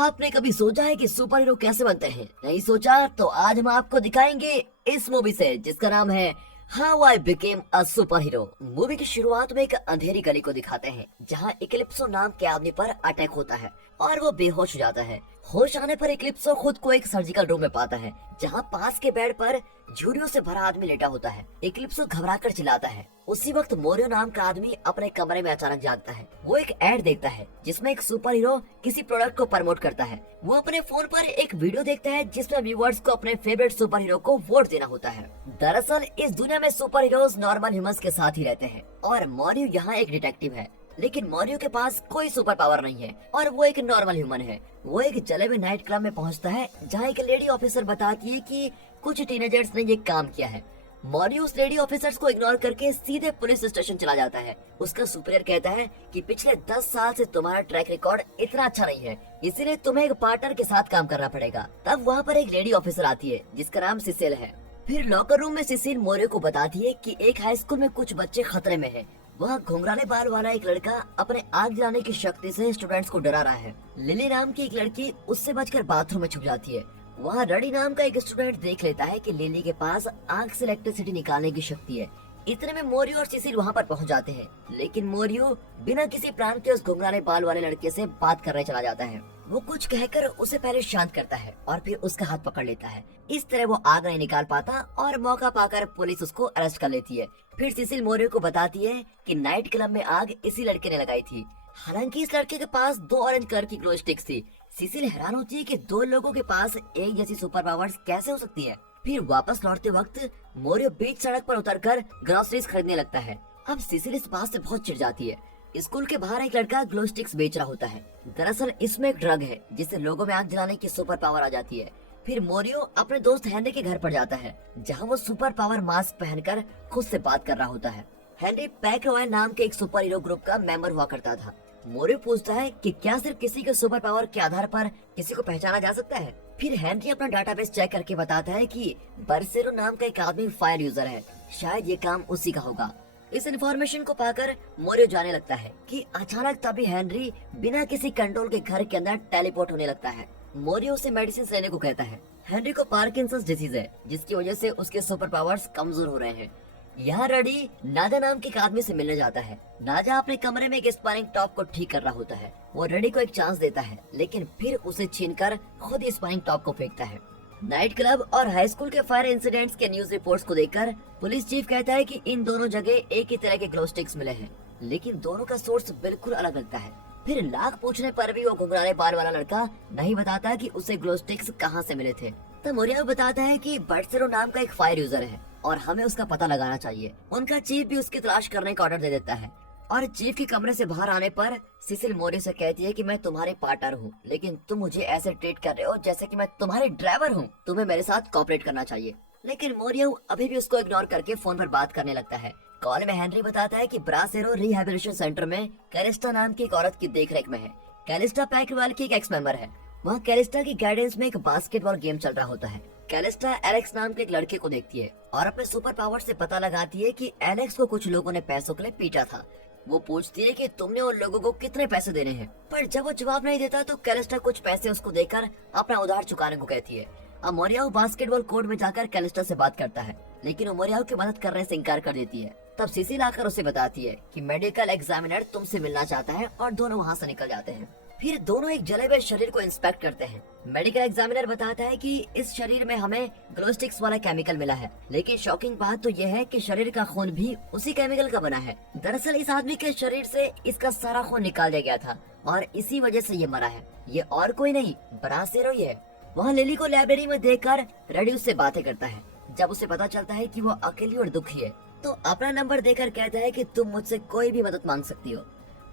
आपने कभी सोचा है कि सुपर हीरो कैसे बनते हैं? नहीं सोचा? तो आज हम आपको दिखाएंगे इस मूवी से, जिसका नाम है how I became a super hero. Movie की शुरुआत में एक अंधेरी गली को दिखाते हैं जहां इक्लिप्सो नाम के आदमी पर अटैक होता है और वो बेहोश हो जाता है। होश आने पर इक्लिप्सो खुद को एक सर्जिकल रूम में पाता है जहां पास के बेड पर झुर्रियों से भरा आदमी लेटा होता है। इक्लिप्सो घबराकर चिल्लाता है। उसी वक्त मोरियो नाम का आदमी अपने कमरे में अचानक जागता है। वो एक एड देखता है जिसमें एक सुपर हीरो किसी प्रोडक्ट को प्रमोट करता है। वो अपने फोन पर एक वीडियो देखता है जिसमें व्यूअर्स को अपने फेवरेट सुपर हीरो को वोट देना होता है। दरअसल इस दुनिया में सुपर हीरोज नॉर्मल ह्यूमंस के साथ ही रहते हैं और मोरियो यहाँ एक डिटेक्टिव है, लेकिन मोरियो के पास कोई सुपर पावर नहीं है और वो एक नॉर्मल ह्यूमन है। वो एक जले हुए नाइट क्लब में पहुंचता है जहां एक लेडी ऑफिसर बताती है कि कुछ टीनेजर्स ने ये काम किया है। मोरियो उस लेडी ऑफिसर्स को इग्नोर करके सीधे पुलिस स्टेशन चला जाता है। उसका सुपीरियर कहता है कि पिछले 10 साल से तुम्हारा ट्रैक रिकॉर्ड इतना अच्छा नहीं है, इसीलिए तुम्हें एक पार्टनर के साथ काम करना पड़ेगा। तब वहाँ पर एक लेडी ऑफिसर आती है जिसका नाम सिसिल है। फिर लॉकर रूम में सिसिल मोरियो को बताती है कि एक हाई स्कूल में कुछ बच्चे खतरे में हैं। वहाँ घुंघराले बाल वाला एक लड़का अपने आग जलाने की शक्ति से स्टूडेंट्स को डरा रहा है। लिली नाम की एक लड़की उससे बचकर बाथरूम में छुप जाती है। वहाँ रडी नाम का एक स्टूडेंट देख लेता है कि लिली के पास आग से इलेक्ट्रिसिटी निकालने की शक्ति है। इतने में मोरियो और सिसिल वहाँ पर पहुँच जाते हैं, लेकिन मोरियो बिना किसी प्लान के उस घुंघराले बाल वाले लड़के से बात करने चला जाता है। वो कुछ कहकर उसे पहले शांत करता है और फिर उसका हाथ पकड़ लेता है। इस तरह वो आग नहीं निकाल पाता और मौका पाकर पुलिस उसको अरेस्ट कर लेती है। फिर सिसिल मोरियो को बताती है कि नाइट क्लब में आग इसी लड़के ने लगाई थी। हालांकि इस लड़के के पास 2 ऑरेंज कलर की ग्लो स्टिक्स थी। सिसिल हैरान होती है कि 2 लोगों के पास एक जैसी सुपर पावर्स कैसे हो सकती है। फिर वापस लौटते वक्त मोरियो बीच सड़क पर उतरकर ग्रोसरीज खरीदने लगता है। अब सिसिल इस बात से बहुत चिढ़ जाती है। स्कूल के बाहर एक लड़का ग्लो स्टिक्स बेच रहा होता है। दरअसल इसमें एक ड्रग है जिससे लोगों में आग जलाने की सुपर पावर आ जाती है। फिर मोरियो अपने दोस्त हेनरी के घर पर जाता है जहां वो सुपर पावर मास्क पहनकर खुद से बात कर रहा होता है। हेनरी पैक रॉयल नाम के एक सुपर हीरो ग्रुप का मेंबर हुआ करता था। मोरियो पूछता है कि क्या सिर्फ किसी के सुपर पावर के आधार पर किसी को पहचाना जा सकता है। फिर हेनरी अपना डाटाबेस चेक करके बताता है कि बरसेरो नाम का एक आदमी फायर यूजर है, शायद ये काम उसी का होगा। इस इन्फॉर्मेशन को पाकर मोरियो जाने लगता है कि अचानक तभी हेनरी बिना किसी कंट्रोल के घर के अंदर टेलीपोर्ट होने लगता है। मोरियो उसे मेडिसिन लेने को कहता है। हेनरी को पार्किंसंस डिजीज है जिसकी वजह से उसके सुपर पावर्स कमजोर हो रहे हैं। यहाँ रडी नाजा नाम के एक आदमी से मिलने जाता है। नाजा अपने कमरे में एक स्पानिंग टॉप को ठीक कर रहा होता है। वो रडी को एक चांस देता है, लेकिन फिर उसे छीनकर खुद ही स्पानिंग टॉप को फेंकता है। नाइट क्लब और हाई स्कूल के फायर इंसिडेंट्स के न्यूज रिपोर्ट्स को देखकर पुलिस चीफ कहता है कि इन दोनों जगह एक ही तरह के ग्लो स्टिक्स मिले हैं, लेकिन दोनों का सोर्स बिल्कुल अलग लगता है। फिर लाख पूछने पर भी वो घुंघराले बाल वाला लड़का नहीं बताता कि उसे ग्लो स्टिक्स कहाँ से मिले थे। तब मोरियो बताता है कि बर्डसेरो नाम का एक फायर यूजर है और हमें उसका पता लगाना चाहिए। उनका चीफ भी उसकी तलाश करने का ऑर्डर दे देता है और चीफ के कमरे से बाहर आने पर सिसिल मोरियो से कहती है कि मैं तुम्हारे पार्टनर हूँ, लेकिन तुम मुझे ऐसे ट्रीट कर रहे हो जैसे कि मैं तुम्हारे ड्राइवर हूँ। तुम्हें मेरे साथ कोऑपरेट करना चाहिए। लेकिन मोरियो अभी भी उसको इग्नोर करके फोन पर बात करने लगता है। कॉल में हेनरी बताता है कि ब्रासेरो रिहैबिलिटेशन सेंटर में कैलिस्टा नाम की एक औरत की देखरेख में है। कैलिस्टा पैकरॉयल की एक एक्स मेंबर है। वहाँ कैलिस्टा की गाइडेंस में एक बास्केटबॉल गेम चल रहा होता है। कैलिस्टा एलेक्स नाम के एक लड़के को देखती है और अपने सुपर पावर से पता लगाती है कि एलेक्स को कुछ लोगों ने पैसों के लिए पीटा था। वो पूछती है कि तुमने उन लोगों को कितने पैसे देने हैं, पर जब वो जवाब नहीं देता तो कैलिस्टा कुछ पैसे उसको देकर अपना उधार चुकाने को कहती है। अब मोरियाओ बास्केटबॉल कोर्ट में जाकर कैलिस्टा से बात करता है, लेकिन वो मोरियाओ की मदद करने से इनकार कर देती है। तब सिसिल आकर उसे बताती है कि मेडिकल एग्जामिनर तुमसे मिलना चाहता है और दोनों वहाँ से निकल जाते हैं। फिर दोनों एक जले हुए शरीर को इंस्पेक्ट करते हैं। मेडिकल एग्जामिनर बताता है कि इस शरीर में हमें ग्लो स्टिक्स वाला केमिकल मिला है, लेकिन शॉकिंग बात तो यह है कि शरीर का खून भी उसी केमिकल का बना है। दरअसल इस आदमी के शरीर से इसका सारा खून निकाल दिया गया था और इसी वजह से ये मरा है। ये और कोई नहीं, ब्रासेरो ही है। वहाँ लिली को लाइब्रेरी में देखकर रेडी उससे बातें करता है। जब उसे पता चलता है कि वो अकेली और दुखी है तो अपना नंबर देकर कहता है कि तुम मुझसे कोई भी मदद मांग सकती हो।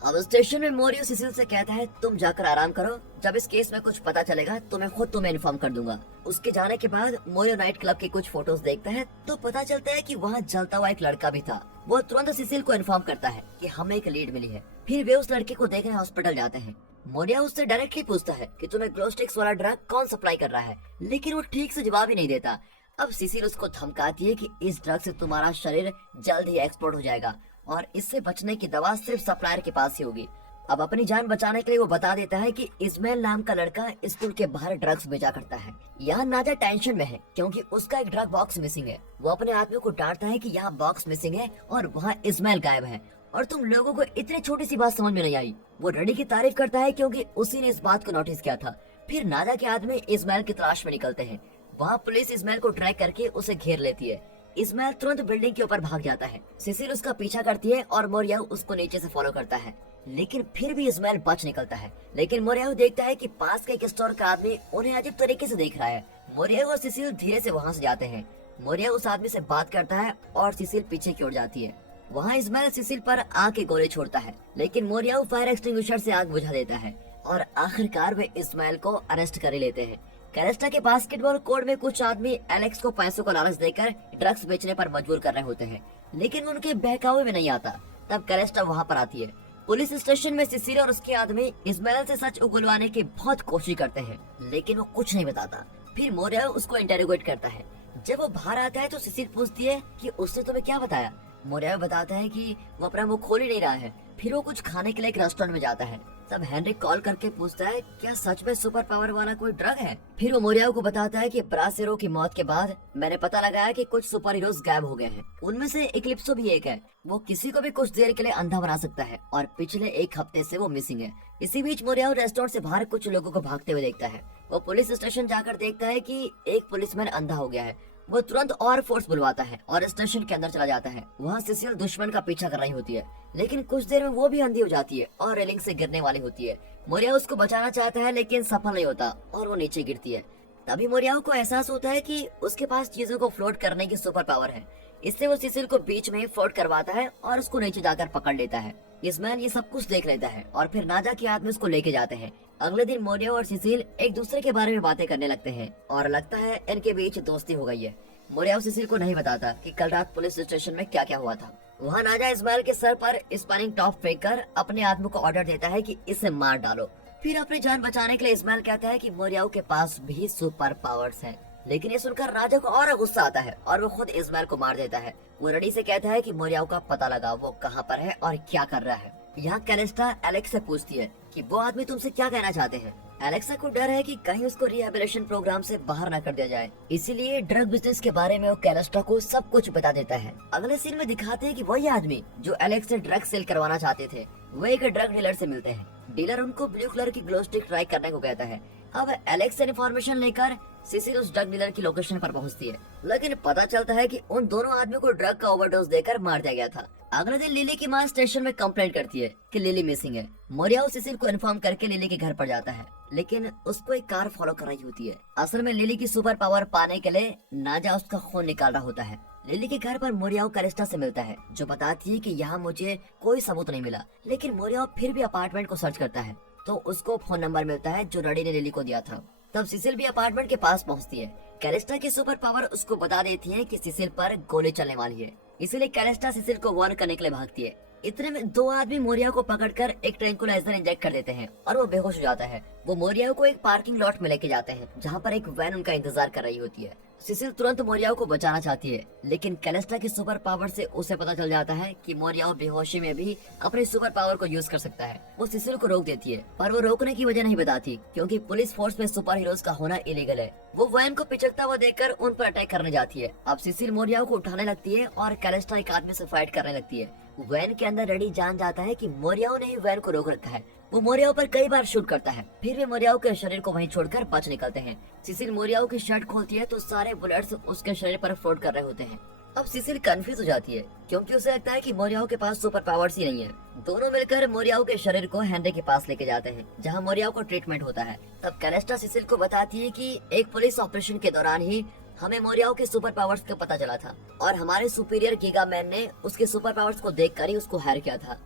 अब स्टेशन में मोरियो सिसिल से कहता है तुम जाकर आराम करो, जब इस केस में कुछ पता चलेगा तो मैं खुद तुम्हें इन्फॉर्म कर दूंगा। उसके जाने के बाद मोरियो नाइट क्लब के कुछ फोटोज देखता है तो पता चलता है कि वहाँ जलता हुआ एक लड़का भी था। वो तुरंत सिसिल को इन्फॉर्म करता है कि हमें एक लीड मिली है। फिर वे उस लड़के को देखने हॉस्पिटल जाते हैं। मोरियो उससे डायरेक्टली पूछता है कि तुम्हें ग्लो स्टिक्स वाला ड्रग कौन सप्लाई कर रहा है, लेकिन वो ठीक से जवाब ही नहीं देता। अब सिसिल उसको धमकाती है कि इस ड्रग से तुम्हारा शरीर जल्द ही एक्सप्लोड हो जाएगा और इससे बचने की दवा सिर्फ सप्लायर के पास ही होगी। अब अपनी जान बचाने के लिए वो बता देता है कि इस्माइल नाम का लड़का स्कूल के बाहर ड्रग्स बेचा करता है। यहाँ नाजा टेंशन में है क्योंकि उसका एक ड्रग बॉक्स मिसिंग है। वो अपने आदमी को डांटता है कि यहाँ बॉक्स मिसिंग है और वहाँ इस्माइल गायब है और तुम लोगों को इतनी छोटी सी बात समझ में नहीं आई। वो रडी की तारीफ करता है क्योंकि उसी ने इस बात को नोटिस किया था। फिर नाजा के आदमी इस्माइल की तलाश में निकलते हैं। वहाँ पुलिस इस्माइल को ट्रैक करके उसे घेर लेती है। इस्माइल तुरंत बिल्डिंग के ऊपर भाग जाता है। सिसिल उसका पीछा करती है और मोरियाऊ उसको नीचे से फॉलो करता है, लेकिन फिर भी इस्माइल बच निकलता है। लेकिन मोरियाऊ देखता है कि पास का एक स्टोर का आदमी उन्हें अजीब तरीके से देख रहा है। मोरियाऊ और सिसिल धीरे से वहाँ से जाते हैं। मोरियाऊ उस आदमी से बात करता है और सिसिल पीछे की ओर जाती है। वहाँ इस्माइल सिसिल पर आग के गोले छोड़ता है, लेकिन मोरियाऊ फायर एक्सटिंग्विशर से आग बुझा देता है और आखिरकार वे इस्माइल को अरेस्ट कर लेते हैं। कैलेस्टा के बास्केटबॉल कोर्ट में कुछ आदमी एलेक्स को पैसों का लालच देकर ड्रग्स बेचने पर मजबूर कर रहे होते हैं, लेकिन उनके बहकावे में नहीं आता। तब कैलेस्टा वहाँ पर आती है। पुलिस स्टेशन में सिसिल और उसके आदमी इस्माइल से सच उगलवाने की बहुत कोशिश करते हैं, लेकिन वो कुछ नहीं बताता। फिर मोरियाऊ उसको इंटेरोगेट करता है। जब वो बाहर आता है तो सिसिल पूछती है कि उसने तुम्हें क्या बताया। मोरियाऊ बताता है कि वो अपना मुंह खोल ही नहीं रहा है। फिर वो कुछ खाने के लिए एक रेस्टोरेंट में जाता है। तब हेनरी कॉल करके पूछता है क्या सच में सुपर पावर वाला कोई ड्रग है। फिर वो मोरियाऊ को बताता है कि ब्रासेरो की मौत के बाद मैंने पता लगाया कि कुछ सुपर हीरोज गायब हो गए हैं। उनमें से इक्लिप्सो भी एक है। वो किसी को भी कुछ देर के लिए अंधा बना सकता है और पिछले एक हफ्ते से वो मिसिंग है। इसी बीच मोरियाऊ रेस्टोरेंट से बाहर कुछ लोगों को भागते हुए देखता है। वो पुलिस स्टेशन जाकर देखता है कि एक पुलिसमैन अंधा हो गया है। वो तुरंत और फोर्स बुलवाता है और स्टेशन के अंदर चला जाता है। वहाँ सिसिल दुश्मन का पीछा कर रही होती है, लेकिन कुछ देर में वो भी अंधी हो जाती है और रेलिंग से गिरने वाली होती है। मोरियाऊ उसको बचाना चाहता है, लेकिन सफल नहीं होता और वो नीचे गिरती है। तभी मोरियाऊ को एहसास होता है कि उसके पास चीजों को फ्लोट करने की सुपर पावर है। इससे वो सिसिल को बीच में ही फ्लोट करवाता है और उसको नीचे जाकर पकड़ लेता है। इस्माइल ये सब कुछ देख लेता है और फिर नाजा के आदमी उसको लेके जाते हैं। अगले दिन मोरियाऊ और सिसिल एक दूसरे के बारे में बातें करने लगते हैं और लगता है इनके बीच दोस्ती हो गई है। मोरियाऊ सिसिल को नहीं बताता कि कल रात पुलिस स्टेशन में क्या क्या हुआ था। वहाँ नाजा इस्माइल के सर पर स्पानिंग टॉप फेंक कर अपने आदमी को ऑर्डर देता है कि इसे मार डालो। फिर अपनी जान बचाने के लिए इस्माइल कहता है कि मोरियाऊ के पास भी सुपर पावर्स हैं। लेकिन ये सुनकर राजा को और गुस्सा आता है और वो खुद इस्माइल को मार देता है। वो रडी से कहता है कि मोरियाऊ का पता लगा वो कहाँ पर है और क्या कर रहा है। यहाँ कैलेस्टा एलेक्स से पूछती है कि वो आदमी तुमसे क्या कहना चाहते हैं। एलेक्सा को डर है कि कहीं उसको रिहेबिलिटेशन प्रोग्राम से बाहर न कर दिया जाए, इसीलिए ड्रग बिजनेस के बारे में वो कैलेस्टा को सब कुछ बता देता है। अगले सीन में दिखाते हैं कि वही आदमी जो एलेक्स से ड्रग सेल करवाना चाहते थे वो एक ड्रग डीलर से मिलते हैं। डीलर उनको ब्लू कलर की ग्लो स्टिक ट्राई करने को कहता है। अब एलेक्स से इन्फॉर्मेशन लेकर सिसिल उस ड्रग डीलर की लोकेशन पर पहुंचती है, लेकिन पता चलता है कि उन दोनों आदमियों को ड्रग का ओवरडोज देकर मार दिया गया था। अगले दिन लिली की मां स्टेशन में कंप्लेंट करती है कि लिली मिसिंग है। मोरियाऊ सिसिल को इन्फॉर्म करके लिली के घर पर जाता है, लेकिन उसको एक कार फॉलो कर रही होती है। असल में लिली की सुपर पावर पाने के लिए नाजा उसका खून निकाल रहा होता है। लिली के घर पर मोरियाऊ कैलेस्टा से मिलता है, जो बताती है कि यहाँ मुझे कोई सबूत नहीं मिला। लेकिन मोरियाऊ फिर भी अपार्टमेंट को सर्च करता है तो उसको फोन नंबर मिलता है जो रडी ने लिली को दिया था। तब सिसिल भी अपार्टमेंट के पास पहुंचती है। कैलेस्टा की सुपर पावर उसको बता देती है कि सिसिल पर गोली चलने वाली है, इसीलिए कैलेस्टा सिसिल को वार्न करने के लिए भागती है। इतने में दो आदमी मोरियाऊ को पकड़कर एक ट्रैंकुलाइजर इंजेक्ट कर देते हैं और वो बेहोश हो जाता है। वो मोरियाऊ को एक पार्किंग लॉट में लेके जाते हैं जहाँ पर एक वैन उनका इंतजार कर रही होती है। सिसिल तुरंत मोरियाऊ को बचाना चाहती है, लेकिन कैलेस्टा की सुपर पावर से उसे पता चल जाता है कि मोरियाऊ बेहोशी में भी अपनी सुपर पावर को यूज कर सकता है। वो सिसिल को रोक देती है, पर वो रोकने की वजह नहीं बताती क्योंकि पुलिस फोर्स में सुपर हीरोज का होना इलीगल है। वो वैन को पिछड़ता हुआ देखकर उन पर अटैक करने जाती है। अब सिसिल मोरियाऊ को उठाने लगती है और कैलेस्टा एक आदमी से फाइट करने लगती है। वैन के अंदर रडी जान जाता है कि मोरियाऊ ने ही वैन को रोक रखा है। वो मोरियाऊ पर कई बार शूट करता है, फिर वे मोरियाऊ के शरीर को वहीं छोड़कर बच निकलते हैं। सिसिल मोरियाऊ की शर्ट खोलती है तो सारे बुलेट्स उसके शरीर पर फ्लोट कर रहे होते हैं। अब सिसिल कंफ्यूज हो जाती है क्योंकि उसे लगता है कि मोरियाऊ के पास सुपर पावर्स ही नहीं है। दोनों मिलकर मोरियाऊ के शरीर को हेनरी के पास लेके जाते हैं जहाँ मोरियाऊ को ट्रीटमेंट होता है। तब कैलेस्टा सिसिल को बताती है कि एक पुलिस ऑपरेशन के दौरान ही हमें मोरियाऊ के सुपर पावर्स का पता चला था और हमारे सुपीरियर गीगामैन ने उसके सुपर पावर्स को देखकर ही उसको हायर किया था।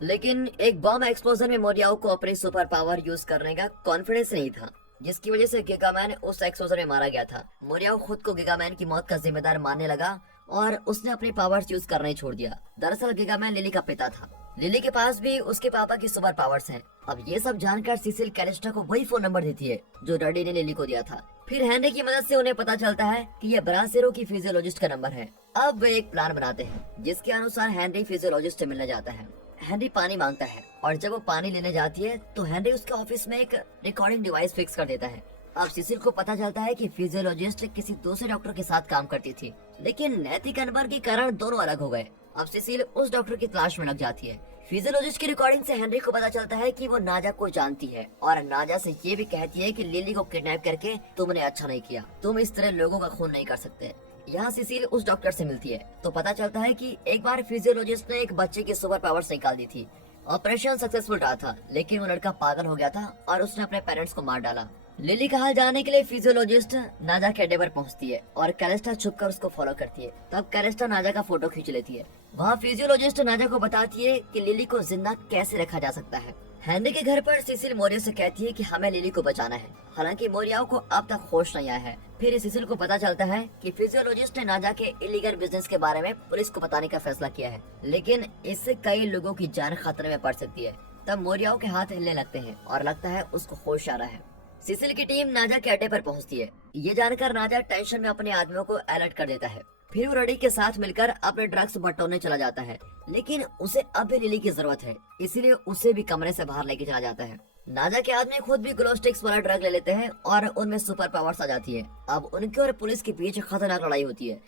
लेकिन एक बॉम्ब एक्सप्लोजन में मोरियाऊ को अपनी सुपर पावर यूज करने का कॉन्फिडेंस नहीं था, जिसकी वजह से गीगामैन उस एक्सप्लोजन में मारा गया था। मोरियाऊ खुद को गीगामैन की मौत का जिम्मेदार मानने लगा और उसने अपनी पावर्स यूज करना ही छोड़ दिया। दरअसल गीगामैन लिली का पिता था। लिली के पास भी उसके पापा की सुपर पावर्स हैं। अब ये सब जानकर सिसिल कैलेस्टा को वही फोन नंबर देती है जो रडी ने लिली को दिया था। फिर हेनरी की मदद से उन्हें पता चलता है कि यह ब्रासेरो की फिजियोलॉजिस्ट का नंबर है। अब वे एक प्लान बनाते हैं जिसके अनुसार हेनरी फिजियोलॉजिस्ट से मिलने जाता है। हेनरी पानी मांगता है और जब वो पानी लेने जाती है तो हेनरी उसके ऑफिस में एक रिकॉर्डिंग डिवाइस फिक्स कर देता है। अब सिसिल को पता चलता है कि फिजियोलॉजिस्ट किसी दूसरे डॉक्टर के साथ काम करती थी, लेकिन नैतिक अनबन के कारण दोनों अलग हो गए। अब सिसिल उस डॉक्टर की तलाश में लग जाती है। फिजियोलॉजिस्ट की रिकॉर्डिंग से हेनरी को पता चलता है कि वो नाजा को जानती है और नाजा से ये भी कहती है कि लिली को किडनैप करके तुमने अच्छा नहीं किया, तुम इस तरह लोगों का खून नहीं कर सकते। यहाँ सिसिल उस डॉक्टर से मिलती है तो पता चलता है कि एक बार फिजियोलॉजिस्ट ने एक बच्चे की सुपर पावर्स निकाल दी थी। ऑपरेशन सक्सेसफुल रहा था, लेकिन वो लड़का पागल हो गया था और उसने अपने पेरेंट्स को मार डाला। लिली का हाल जानने के लिए फिजियोलॉजिस्ट नाजा के अड्डे पर पहुंचती है और कैलेस्टा छुपकर उसको फॉलो करती है। तब कैलेस्टा नाजा का फोटो खींच लेती है। वहाँ फिजियोलॉजिस्ट नाजा को बताती है कि लिली को जिंदा कैसे रखा जा सकता है। हेनरी के घर पर सिसिल मोरियो से कहती है कि हमें लिली को बचाना है, हालांकि मोरियो को अब तक होश नहीं आया है। फिर सिसिल को पता चलता है कि फिजियोलॉजिस्ट ने नाजा के इलीगल बिजनेस के बारे में पुलिस को बताने का फैसला किया है, लेकिन इससे कई लोगों की जान खतरे में पड़ सकती है। तब मोरियो के हाथ हिलने लगते हैं और लगता है उसको होश आ रहा है। सिसिल की टीम नाजा के अड्डे पर पहुंचती है। ये जानकर नाजा टेंशन में अपने आदमियों को अलर्ट कर देता है। फिर वो रडी के साथ मिलकर अपने ड्रग्स बटोरने चला जाता है, लेकिन उसे अब भी लिली की जरूरत है, इसीलिए उसे भी कमरे से बाहर लेके चला जाता है। नाजा के आदमी खुद भी ग्लो स्टिक्स वाला ड्रग ले लेते हैं और उनमें सुपर पावर्स आ जाती है। अब उनके और पुलिस के बीच खतरनाक लड़ाई होती है।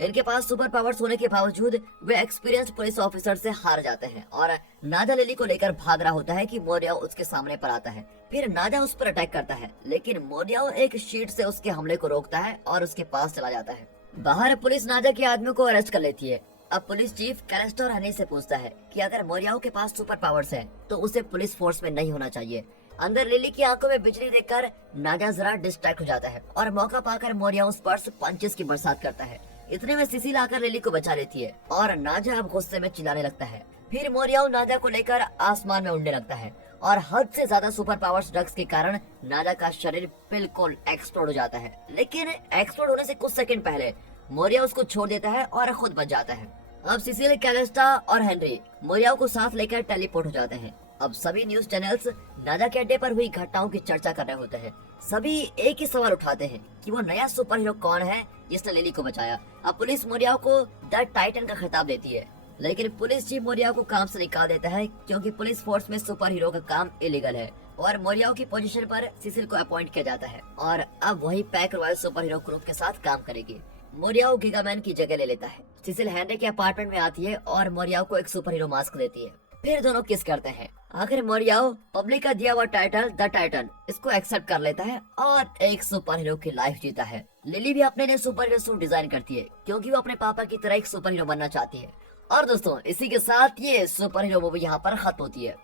इनके पास सुपर पावर्स होने के बावजूद वे एक्सपीरियंस्ड पुलिस ऑफिसर से हार जाते हैं और नाजा लिली को लेकर भाग रहा होता है कि मोरियो उसके सामने पर आता है। फिर नाजा उस पर अटैक करता है, लेकिन मोरियो एक शीट से उसके हमले को रोकता है और उसके पास चला जाता है। बाहर पुलिस नाजा के आदमी को अरेस्ट कर लेती है। अब पुलिस चीफ कैलेस्टा और हनी से पूछता है कि अगर मोरियो के पास सुपर पावर्स है तो उसे पुलिस फोर्स में नहीं होना चाहिए। अंदर लिली की आंखों में बिजली देखकर नाजा जरा डिस्ट्रैक्ट हो जाता है और मौका पाकर मोरियो उस पर पंचेस की बरसात करता है। इतने में सिसिल आकर लिली को बचा लेती है और नाजा अब गुस्से में चिल्लाने लगता है। फिर मोरियो नाजा को लेकर आसमान में उड़ने लगता है और हद से ज्यादा सुपर पावर्स ड्रग्स के कारण नाजा का शरीर बिल्कुल एक्सप्लोड हो जाता है। लेकिन एक्सप्लोड होने से कुछ सेकंड पहले मोरियो उसको छोड़ देता है और खुद बच जाता है। अब सिसिल, कैलेस्टा और हेनरी मोरियो को साथ लेकर टेलीपोर्ट हो जाते हैं। अब सभी न्यूज चैनल्स नाजा के अड्डे पर हुई घटनाओं की चर्चा कर रहे होते हैं। सभी एक ही सवाल उठाते हैं कि वो नया सुपर हीरो कौन है जिसने लिली को बचाया। अब पुलिस मोरियो को द टाइटन का खिताब देती है, लेकिन पुलिस चीफ मोरियो को काम से निकाल देता है क्योंकि पुलिस फोर्स में सुपर हीरो का काम इलीगल है और मोरियो की पोजीशन पर सिसिल को अपॉइंट किया जाता है और अब वही pack royal super hero group के साथ काम करेगी। मोरियो गिगामैन की जगह ले लेता है। सिसिल हेनरी के अपार्टमेंट में आती है और मोरियो को एक सुपर हीरो मास्क देती है। फिर दोनों किस करते हैं। आखिर मोरियो पब्लिक का दिया हुआ टाइटल द टाइटन इसको एक्सेप्ट कर लेता है और एक सुपर हीरो की लाइफ जीता है। लिली भी अपने लिए सुपर हीरो सूट डिजाइन करती है क्योंकि वो अपने पापा की तरह एक सुपर हीरो बनना चाहती है। और दोस्तों, इसी के साथ ये सुपर हीरो मूवी यहाँ पर खत्म होती है।